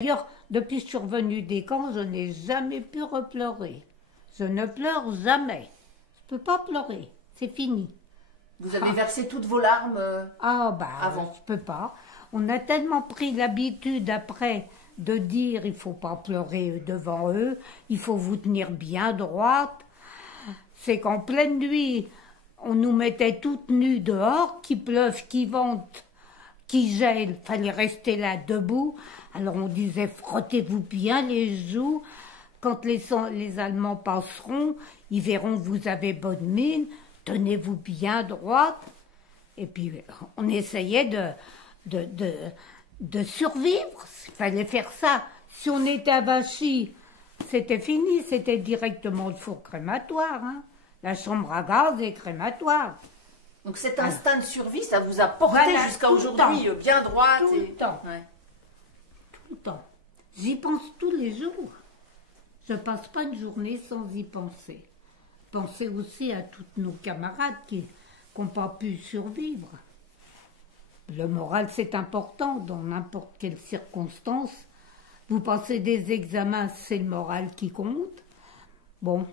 D'ailleurs, depuis que je suis revenue des camps, je n'ai jamais pu repleurer. Je ne pleure jamais. Je ne peux pas pleurer. C'est fini. Vous avez versé toutes vos larmes Ah bah, avant. je peux pas. On a tellement pris l'habitude après de dire il faut pas pleurer devant eux, il faut vous tenir bien droite. C'est qu'en pleine nuit, on nous mettait toutes nues dehors, qu'il pleuve, qu'il vente, qu'il gèle, fallait rester là debout. Alors on disait frottez-vous bien les joues. Quand les Allemands passeront, ils verront que vous avez bonne mine, tenez-vous bien droite. Et puis on essayait de survivre. Il fallait faire ça. Si on était avachi, c'était fini, c'était directement le four crématoire. Hein. La chambre à gaz et crématoire. Donc cet instinct de survie, ça vous a porté Voilà, jusqu'à tout le aujourd'hui, temps. bien droite. Tout le temps. Ouais. Tout le temps. J'y pense tous les jours. Je ne passe pas une journée sans y penser. Pensez aussi à tous nos camarades qui n'ont pas pu survivre. Le moral, c'est important dans n'importe quelle circonstance. Vous passez des examens, c'est le moral qui compte. Bon,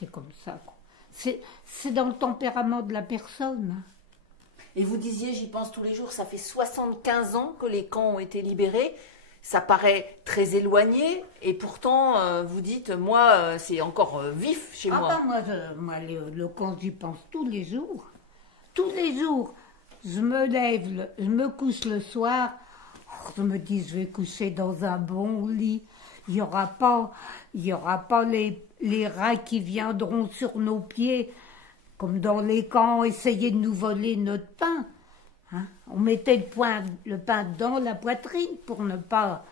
c'est comme ça. C'est dans le tempérament de la personne. Et vous disiez, j'y pense tous les jours, ça fait 75 ans que les camps ont été libérés. Ça paraît très éloigné et pourtant, vous dites, moi, c'est encore vif chez moi. Moi, le camp, j'y pense tous les jours. Tous les jours. Je me lève, je me couche le soir. Je me dis, je vais coucher dans un bon lit. Il n'y aura pas les rats qui viendront sur nos pieds, comme dans les camps, essayer de nous voler notre pain. Hein? On mettait le pain dans la poitrine pour ne pas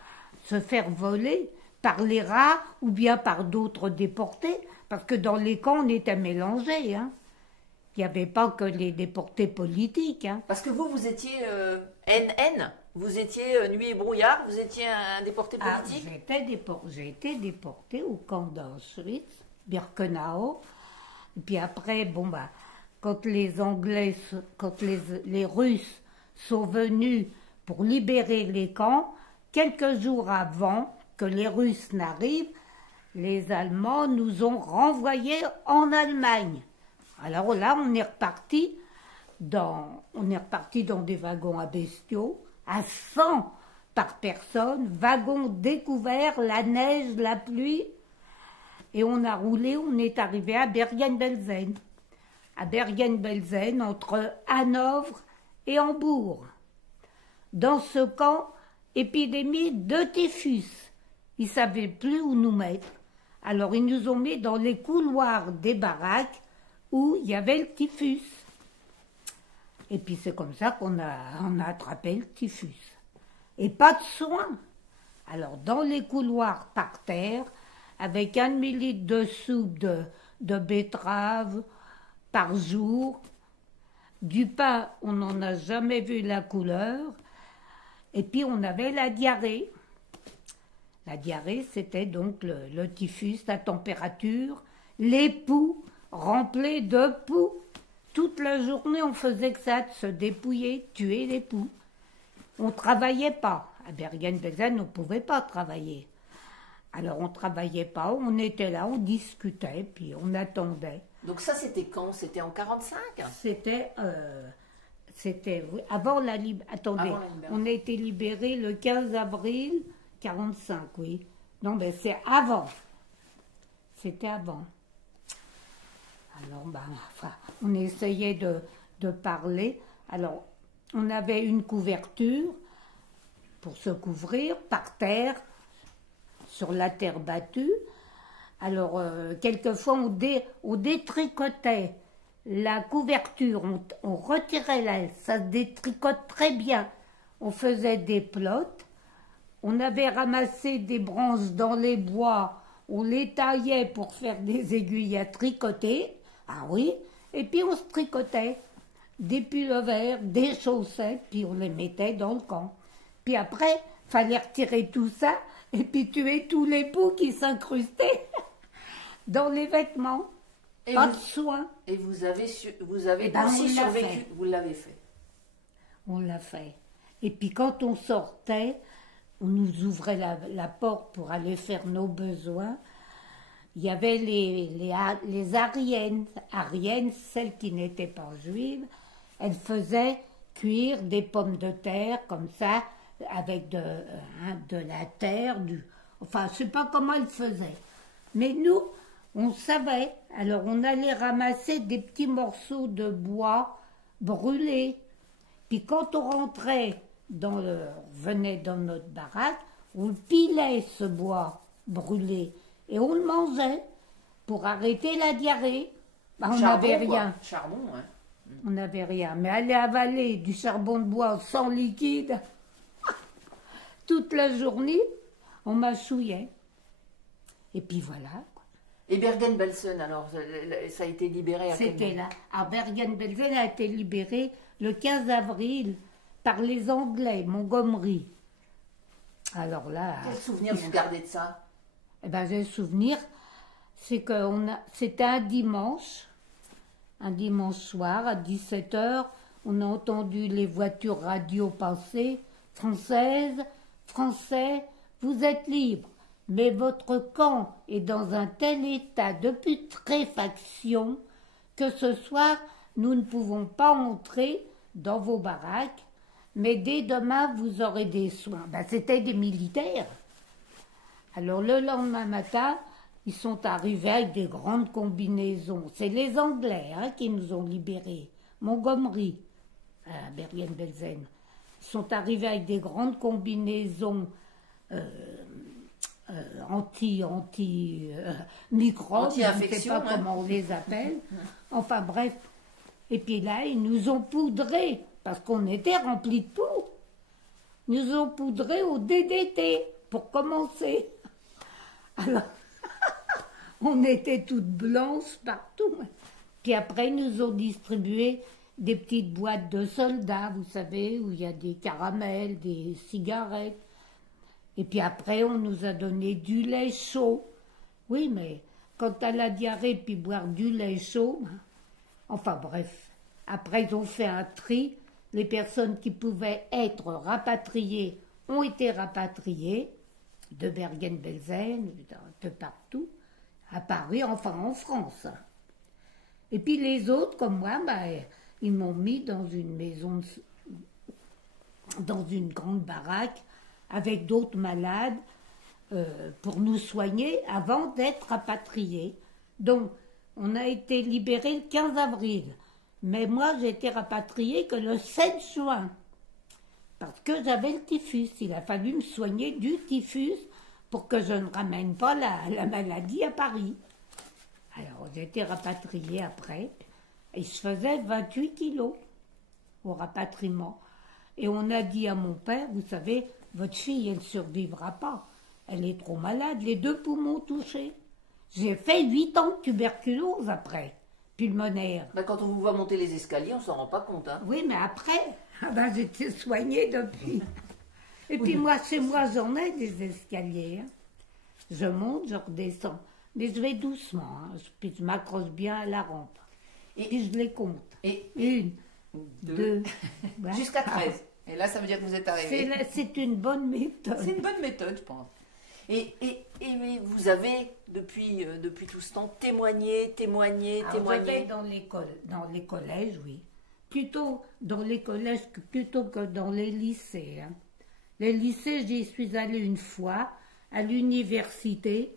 se faire voler par les rats ou bien par d'autres déportés, parce que dans les camps, on était mélangés. Hein? Il n'y avait pas que les déportés politiques. Hein? Parce que vous étiez NN, vous étiez Nuit et Brouillard, vous étiez un déporté politique. J'ai été déportée au camp d'Auschwitz, Birkenau. Et puis après, quand les Russes sont venus pour libérer les camps, quelques jours avant que les Russes n'arrivent, les Allemands nous ont renvoyés en Allemagne. Alors là, on est reparti dans des wagons à bestiaux, à 100 par personne, wagons découverts, la neige, la pluie. Et on a roulé, on est arrivé à Bergen-Belsen. À Bergen-Belsen, entre Hanovre et Hambourg. Dans ce camp, épidémie de typhus. Ils ne savaient plus où nous mettre. Alors ils nous ont mis dans les couloirs des baraques où il y avait le typhus. Et puis c'est comme ça on a attrapé le typhus. Et pas de soins. Alors dans les couloirs par terre, avec 1 demi-litre de soupe de betterave par jour, du pain, on n'en a jamais vu la couleur, et puis on avait la diarrhée. La diarrhée, c'était donc le typhus, la température, les poux remplis de poux. Toute la journée, on faisait que ça, de se dépouiller, tuer les poux. On ne travaillait pas. À Bergen-Belsen, on ne pouvait pas travailler. Alors on ne travaillait pas, on était là, on discutait, puis on attendait. Donc ça, c'était quand? C'était en 45? C'était oui, avant la libération. Attendez, Avant la libération. on a été libérés le 15 avril 45, oui. Non, mais c'est avant. C'était avant. Alors, on essayait de parler. Alors, on avait une couverture pour se couvrir par terre, sur la terre battue. Alors, quelquefois, on détricotait la couverture, on retirait ça se détricote très bien. On faisait des plottes, on avait ramassé des branches dans les bois, on les taillait pour faire des aiguilles à tricoter, ah oui, et puis on se tricotait des pullovers, des chaussettes, puis on les mettait dans le camp. Puis après, fallait retirer tout ça, et puis tuer tous les poux qui s'incrustaient dans les vêtements. Et pas de soins. Et vous avez on aussi l'a survécu. fait. Vous l'avez fait. On l'a fait. Et puis quand on sortait, on nous ouvrait la porte pour aller faire nos besoins. Il y avait les Ariennes. Ariennes, celles qui n'étaient pas juives, elles faisaient cuire des pommes de terre comme ça, avec de la terre, enfin, je ne sais pas comment elles faisaient. Mais nous, on savait. Alors, on allait ramasser des petits morceaux de bois brûlés. Puis quand on rentrait, venait dans notre baraque, on pilait ce bois brûlé et on le mangeait pour arrêter la diarrhée. On n'avait rien. Charbon, hein. On n'avait rien. Mais aller avaler du charbon de bois sans liquide toute la journée, on mâchouillait. Et puis voilà. Et Bergen-Belsen, alors, ça a été libéré à quel moment? C'était là. Alors, Bergen-Belsen a été libéré le 15 avril par les Anglais, Montgomery. Alors là... Quel souvenir vous gardez de ça? Eh bien, j'ai le souvenir, c'est que c'était un dimanche soir, à 17h, on a entendu les voitures radio passer. Françaises, Français, vous êtes libres. Mais votre camp est dans un tel état de putréfaction que ce soir, nous ne pouvons pas entrer dans vos baraques, mais dès demain, vous aurez des soins. Ben, c'était des militaires. Alors, le lendemain matin, ils sont arrivés avec des grandes combinaisons. C'est les Anglais qui nous ont libérés. Montgomery, à Bergen-Belsen. Ils sont arrivés avec des grandes combinaisons anti-microbes, je ne sais pas comment on les appelle. Enfin bref. Et puis là, ils nous ont poudrés, parce qu'on était remplis de poux. Ils nous ont poudrés au DDT, pour commencer. Alors, on était toutes blanches partout. Puis après, ils nous ont distribué des petites boîtes de soldats, vous savez, où il y a des caramels, des cigarettes. Et puis après, on nous a donné du lait chaud. Oui, mais quand t'as la diarrhée, puis boire du lait chaud... Enfin bref, après ils ont fait un tri. Les personnes qui pouvaient être rapatriées ont été rapatriées de Bergen-Belsen, un peu partout, à Paris, enfin en France. Et puis les autres, comme moi, ils m'ont mis dans une maison, dans une grande baraque, avec d'autres malades, pour nous soigner avant d'être rapatriés. Donc, on a été libérés le 15 avril. Mais moi, j'ai été rapatriée que le 7 juin. Parce que j'avais le typhus. Il a fallu me soigner du typhus pour que je ne ramène pas la maladie à Paris. Alors, j'ai été rapatriée après. Et je faisais 28 kilos au rapatriement. Et on a dit à mon père, vous savez, votre fille, elle ne survivra pas. Elle est trop malade, les 2 poumons touchés. J'ai fait 8 ans de tuberculose après, pulmonaire. Quand on vous voit monter les escaliers, on ne s'en rend pas compte. Hein. Oui, mais après, j'étais soignée depuis. Et puis moi, chez moi, j'en ai des escaliers. Hein. Je monte, je redescends. Mais je vais doucement, puis je m'accroche bien à la rampe. Et puis je les compte. 1, 2, jusqu'à 13. Et là, ça veut dire que vous êtes arrivé. C'est une bonne méthode. C'est une bonne méthode, je pense. Et vous avez, depuis tout ce temps, témoigné. Dans les collèges, oui. Plutôt dans les collèges plutôt que dans les lycées. Hein. Les lycées, j'y suis allée une fois, à l'université,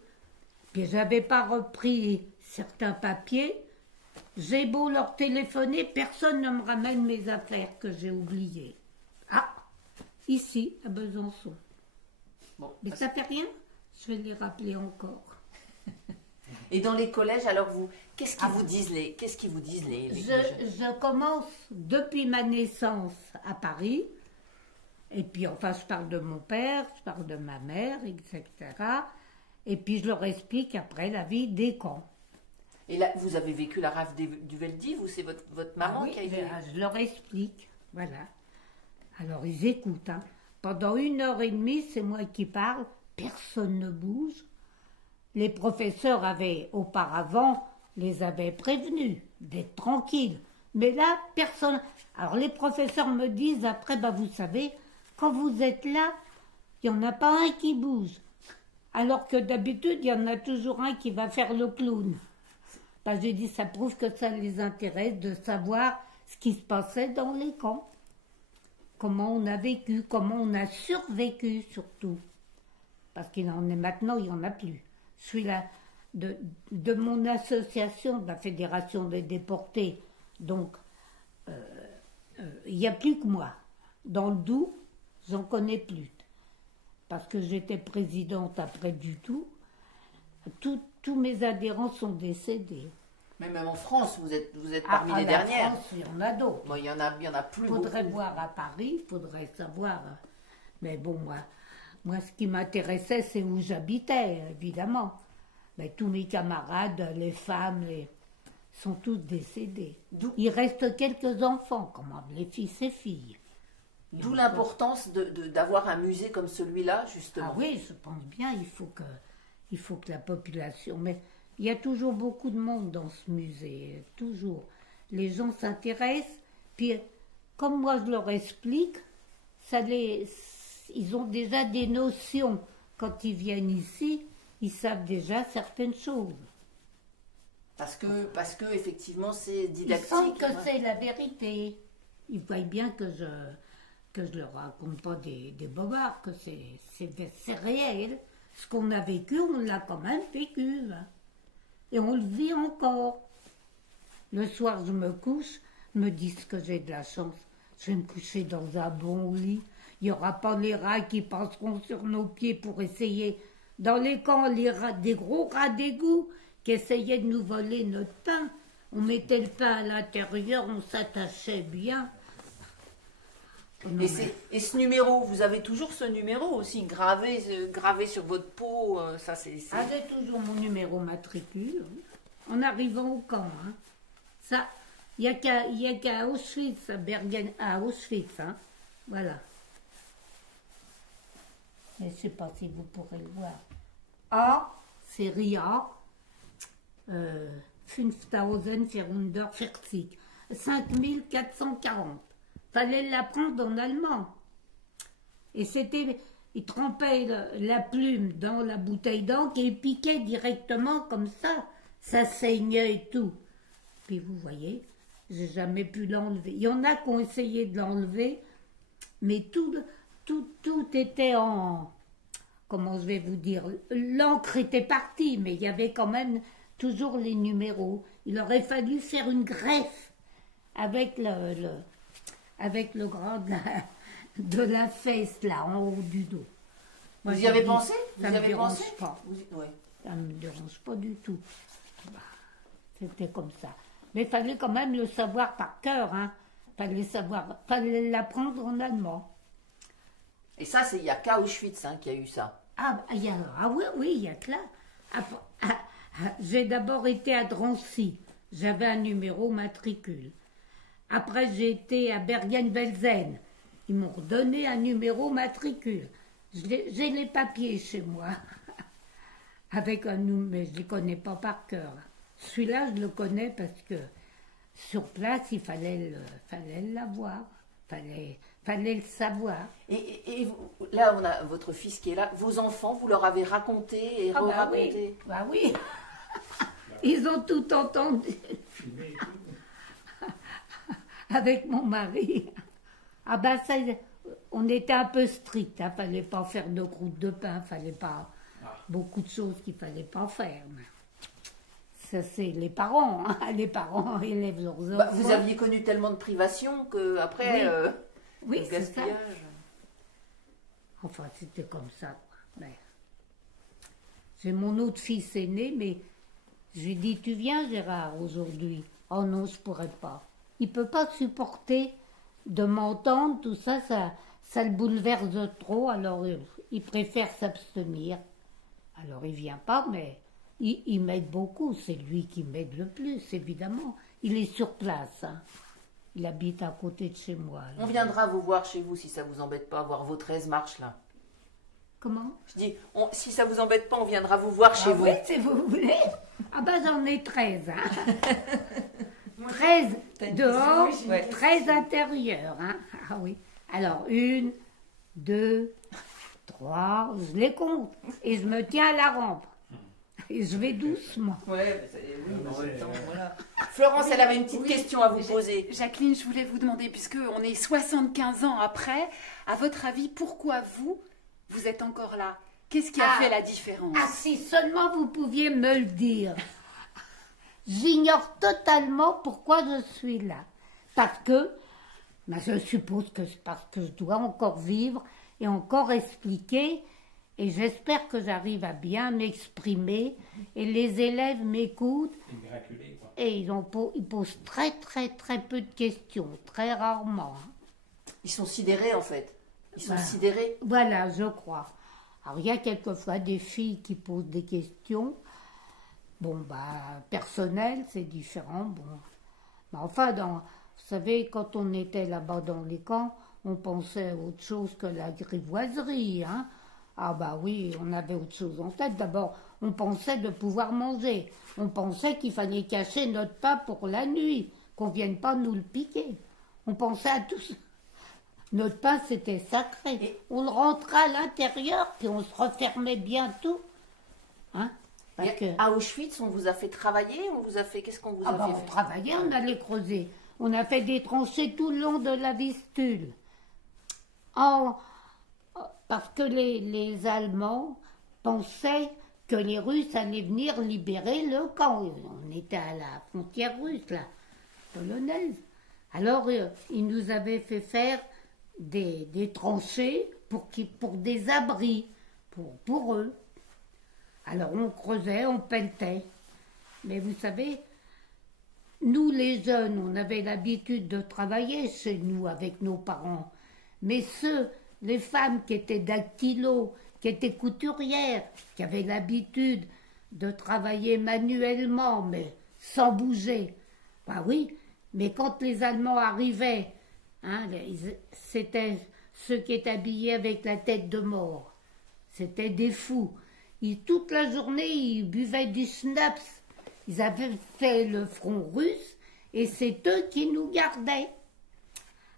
puis j'avais pas repris certains papiers. J'ai beau leur téléphoner, personne ne me ramène mes affaires que j'ai oubliées. Ah, ici, à Besançon. Bon, mais ça fait rien, je vais les rappeler encore. Et dans les collèges, alors qu'est-ce qu'ils vous disent les Je commence depuis ma naissance à Paris, et puis enfin je parle de mon père, je parle de ma mère, etc. Et puis je leur explique après la vie des camps. Et là, vous avez vécu la rafle du Veldiv ou c'est votre maman qui a été... Je leur explique, voilà. Alors ils écoutent. Hein. Pendant 1h30, c'est moi qui parle, personne ne bouge. Les professeurs auparavant les avaient prévenus d'être tranquilles. Mais là, personne... Alors les professeurs me disent après, vous savez, quand vous êtes là, il n'y en a pas un qui bouge. Alors que d'habitude, il y en a toujours un qui va faire le clown. Ben, j'ai dit, ça prouve que ça les intéresse de savoir ce qui se passait dans les camps. Comment on a vécu, comment on a survécu surtout. Parce qu'il en est maintenant, il n'y en a plus. Je suis là de mon association, de la Fédération des déportés. Donc, il n'y a plus que moi. Dans le Doubs, j'en connais plus. Parce que j'étais présidente après du tout. Tous mes adhérents sont décédés. Mais même en France, vous êtes parmi les dernières. En France, il y en a d'autres. Bon, il y en a plus beaucoup. Faudrait voir à Paris, faudrait savoir. Mais bon, moi ce qui m'intéressait, c'est où j'habitais, évidemment. Mais tous mes camarades, les femmes, sont tous décédés. Il reste quelques enfants, quand même, les fils et filles. D'où l'importance d'avoir un musée comme celui-là, justement. Ah oui, je pense bien, il faut que la population... Mais il y a toujours beaucoup de monde dans ce musée, toujours. Les gens s'intéressent, puis comme moi je leur explique, ils ont déjà des notions. Quand ils viennent ici, ils savent déjà certaines choses. Parce que effectivement, c'est didactique. Ils sentent que c'est la vérité. Ils voient bien que je leur raconte pas des bobards, que c'est réel. Ce qu'on a vécu, on l'a quand même vécu. Hein. Et on le vit encore. Le soir, je me couche, me disent que j'ai de la chance. Je vais me coucher dans un bon lit. Il n'y aura pas les rats qui passeront sur nos pieds pour essayer. Dans les camps, des gros rats d'égout qui essayaient de nous voler notre pain. On mettait le pain à l'intérieur, on s'attachait bien. Et ce numéro, vous avez toujours ce numéro aussi gravé sur votre peau, ça c'est... J'ai toujours mon numéro matricule, en arrivant au camp. Hein. Ça, il n'y a qu'à Auschwitz, à Auschwitz, hein. Voilà. Mais je ne sais pas si vous pourrez le voir. A, série A, 5440, 5440. Fallait l'apprendre en allemand. Et il trempait la plume dans la bouteille d'encre et il piquait directement comme ça. Ça saignait et tout. Puis vous voyez, j'ai jamais pu l'enlever. Il y en a qui ont essayé de l'enlever, mais tout était en... Comment je vais vous dire? L'encre était partie, mais il y avait quand même toujours les numéros. Il aurait fallu faire une greffe avec le gras de la fesse, là, en haut du dos. Moi, vous y avez pensé? Ça ne me dérange pas. Ouais. Ça ne me dérange pas du tout. C'était comme ça. Mais il fallait quand même le savoir par cœur. Hein. Fallait l'apprendre en allemand. Et ça, il n'y a qu'à Auschwitz qui a eu ça. Oui, il y a que là. J'ai d'abord été à Drancy. J'avais un numéro matricule. Après, j'ai été à Bergen-Belsen. Ils m'ont redonné un numéro matricule. J'ai les papiers chez moi. Avec un numéro, mais je ne les connais pas par cœur. Celui-là, je le connais parce que sur place, il fallait l'avoir. Fallait le savoir. Et là, on a votre fils qui est là. Vos enfants, vous leur avez raconté et re-raconté? Bah oui. Ils ont tout entendu. Avec mon mari. Ça, on était un peu strict. Il ne fallait pas faire de croûte de pain. Il fallait pas beaucoup de choses qu'il ne fallait pas faire. Ça, c'est les parents. Hein. Les parents élèvent leurs enfants. Vous aviez connu tellement de privations qu'après, oui, le gaspillage. Enfin, c'était comme ça. Mais... J'ai mon autre fils aîné, mais je lui ai dit, tu viens Gérard aujourd'hui? Oh non, je ne pourrais pas. Il ne peut pas supporter de m'entendre, tout ça, ça le bouleverse de trop, alors il préfère s'abstenir. Alors il ne vient pas, mais il m'aide beaucoup, c'est lui qui m'aide le plus, évidemment. Il est sur place, hein. Il habite à côté de chez moi. On viendra vous voir chez vous si ça ne vous embête pas, voir vos 13 marches là. Comment? Je dis, si ça ne vous embête pas, on viendra vous voir chez vous. Oui, si vous voulez. J'en ai 13, hein. 13 dehors, 13 intérieurs. Hein. Ah oui. Alors, 1, 2, 3, je les compte. Et je me tiens à la rampe. Et je vais doucement. Ouais, oui, en même temps, voilà. Florence, elle avait une petite question à vous poser. Jacqueline, je voulais vous demander, puisque on est 75 ans après, à votre avis, pourquoi vous êtes encore là? Qu'est-ce qui a fait la différence? Ah, si seulement vous pouviez me le dire. J'ignore totalement pourquoi je suis là. Parce que, ben je suppose que c'est parce que je dois encore vivre et encore expliquer. Et j'espère que j'arrive à bien m'exprimer. Et les élèves m'écoutent. Et ils posent très peu de questions, très rarement. Ils sont sidérés en fait. Ils sont sidérés. Voilà, je crois. Alors il y a quelquefois des filles qui posent des questions. Bon, personnelles, c'est différent. Bon. Mais enfin, vous savez, quand on était là-bas dans les camps, on pensait à autre chose que la grivoiserie, hein. Ah oui, on avait autre chose en tête. D'abord, on pensait de pouvoir manger. On pensait qu'il fallait cacher notre pain pour la nuit, qu'on ne vienne pas nous le piquer. On pensait à tout ça. Notre pain, c'était sacré. On le rentrait à l'intérieur, puis on se refermait bien tout. Hein? À Auschwitz, on vous a fait travailler? On vous a fait... Qu'est-ce qu'on vous a fait? On travaillait, on allait creuser. On a fait des tranchées tout le long de la Vistule. Parce que les Allemands pensaient que les Russes allaient venir libérer le camp. On était à la frontière russe, là, polonaise. Alors, ils nous avaient fait faire des tranchées pour des abris, pour eux. Alors, on creusait, on pelletait. Mais vous savez, nous, les jeunes, on avait l'habitude de travailler chez nous avec nos parents. Mais les femmes qui étaient dactylos, qui étaient couturières, qui avaient l'habitude de travailler manuellement, mais sans bouger. Oui, mais quand les Allemands arrivaient, hein, c'était ceux qui étaient habillés avec la tête de mort. C'était des fous. Toute la journée, ils buvaient du schnapps. Ils avaient fait le front russe et c'est eux qui nous gardaient.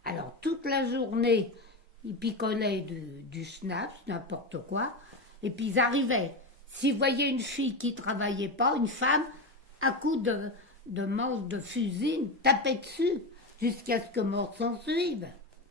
Alors, toute la journée, ils picolaient du schnapps, n'importe quoi, et puis ils arrivaient. S'ils voyaient une fille qui ne travaillait pas, une femme, à coup de manche de fusil, tapaient dessus, jusqu'à ce que mort s'en suive.